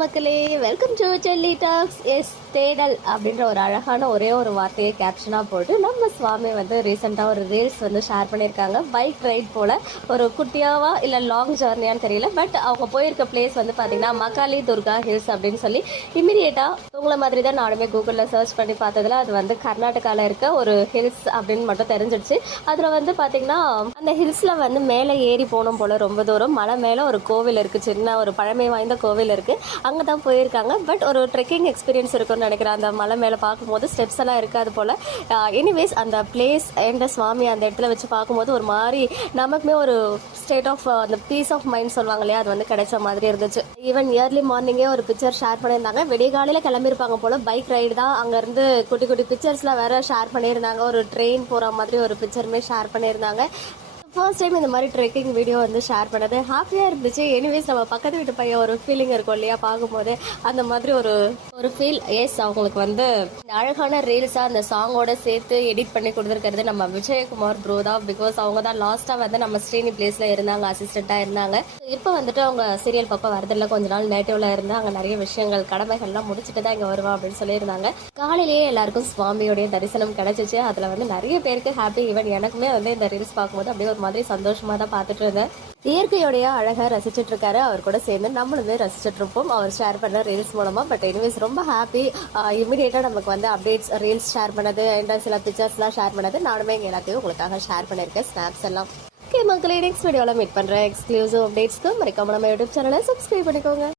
மக்களே, welcome to Selli tax. S, தேடல் அப்படின்ற ஒரு அழகான ஒரே ஒரு வார்த்தையை கேப்ஷனாக போட்டு நம்ம சுவாமி வந்து ரீசெண்டாக ஒரு ரீல்ஸ் வந்து ஷேர் பண்ணியிருக்காங்க. பைக் ரைட் போல் ஒரு குட்டியாவா இல்லை லாங் ஜர்னியான்னு தெரியல, பட் அவங்க போயிருக்க பிளேஸ் வந்து பார்த்தீங்கன்னா மகாலி துர்கா ஹில்ஸ் அப்படின்னு சொல்லி இமீடியட்டாக உங்களை மாதிரி தான் நானுமே கூகுளில் சர்ச் பண்ணி பார்த்ததுல அது வந்து கர்நாடகாவில் இருக்க ஒரு ஹில்ஸ் அப்படின்னு மட்டும் தெரிஞ்சிடுச்சு. அதில் வந்து பார்த்தீங்கன்னா அந்த ஹில்ஸில் வந்து மேலே ஏறி போகணும் போல் ரொம்ப தூரம் மலை மேலே ஒரு கோவில் இருக்குது, சின்ன ஒரு பழமை வாய்ந்த கோவில் இருக்குது. அங்கே தான் போயிருக்காங்க. பட் ஒரு ட்ரெக்கிங் எக்ஸ்பீரியன்ஸ் இருக்குன்னு நினைக்கிறேன். அந்த மலை மேலே பார்க்கும்போது ஸ்டெப்ஸ் எல்லாம் இருக்காது போல். எனிவேஸ் அந்த பிளேஸ் எந்த சுவாமி அந்த இடத்துல வச்சு பார்க்கும்போது ஒரு மாதிரி நமக்குமே ஒரு ஸ்டேட் ஆஃப் அந்த பீஸ் ஆஃப் மைண்ட் சொல்லுவாங்க இல்லையா, அது வந்து கிடைச்ச மாதிரி இருந்துச்சு. ஈவன் இயர்லி மார்னிங்கே ஒரு பிக்சர் ஷேர் பண்ணியிருந்தாங்க. விடிய காலையில் கிளம்பியிருப்பாங்க போல். பைக் ரைடு தான். அங்கேருந்து குட்டி குட்டி பிக்சர்ஸ்லாம் வேறு ஷேர் பண்ணியிருந்தாங்க. ஒரு ட்ரெயின் போகிற மாதிரி ஒரு பிக்சருமே ஷேர் பண்ணியிருந்தாங்க. ஃபர்ஸ்ட் டைம் இந்த மாதிரி ட்ரெக்கிங் வீடியோ வந்து ஷேர் பண்ணது ஹாப்பியாக இருந்துச்சு. எனிவேஸ் நம்ம பக்கத்து வீட்டு பையன் ஒரு ஃபீலிங் இருக்கும் இல்லையா, பார்க்கும்போது அந்த மாதிரி ஒரு ஃபீல். எஸ், அவங்களுக்கு வந்து அழகான ரீல்ஸாக அந்த சாங்கோட சேர்த்து எடிட் பண்ணி கொடுத்துருக்கிறது நம்ம விஜயகுமார் ப்ரோ தான். பிகாஸ் அவங்க தான் லாஸ்ட்டாக வந்து நம்ம ஸ்ரீனி பிளேஸில் இருந்தாங்க, அசிஸ்டண்ட்டாக இருந்தாங்க. இப்போ வந்துட்டு அவங்க சீரியல் பக்கம் வரதில்ல, கொஞ்ச நாள் நேட்டிவ்ல இருந்து அங்கே நிறைய விஷயங்கள் கடமைகள்லாம் முடிச்சுட்டு தான் இங்கே வருவா அப்படின்னு சொல்லியிருந்தாங்க. காலையிலேயே எல்லாருக்கும் சுவாமியோடைய தரிசனம் கிடைச்சிச்சு. அதில் வந்து நிறைய பேருக்கு ஹாப்பி. ஈவன் எனக்குமே வந்து இந்த ரீல்ஸ் பார்க்கும்போது அப்படியே மாதிரி சந்தோஷமா தான் பார்த்துட்டு இருந்தேன். இயற்கையோடைய அழகா ரசிச்சுட்டு இருக்காரு. அவர் கூட சேர்ந்து நம்மளுமே ரசிச்சுட்டு இருப்போம் அவர் ஷேர் பண்ண ரீல்ஸ் மூலமா. பட் எனிவேஸ் ரொம்ப ஹாப்பி. இமிடியேட்டா நமக்கு வந்து அப்டேட்ஸ் ரீல்ஸ் ஷேர் பண்ணது அண்ட் சில பிக்சர்ஸ்லாம் ஷேர் பண்ணது நானுமே இங்கே எல்லாத்தையும் உங்களுக்காக ஷேர் பண்ணியிருக்கேன், ஸ்னாப்ஸ் எல்லாம். ஓகே மக்களே, நெக்ஸ்ட் வீடியோவில் மீட் பண்ணுறேன். எக்ஸ்க்ளூசிவ் அப்டேட்ஸ்க்கு மறக்காம நம்ம யூடியூப் சேனலை சப்ஸ்கிரைப் பண்ணிக்கோங்க.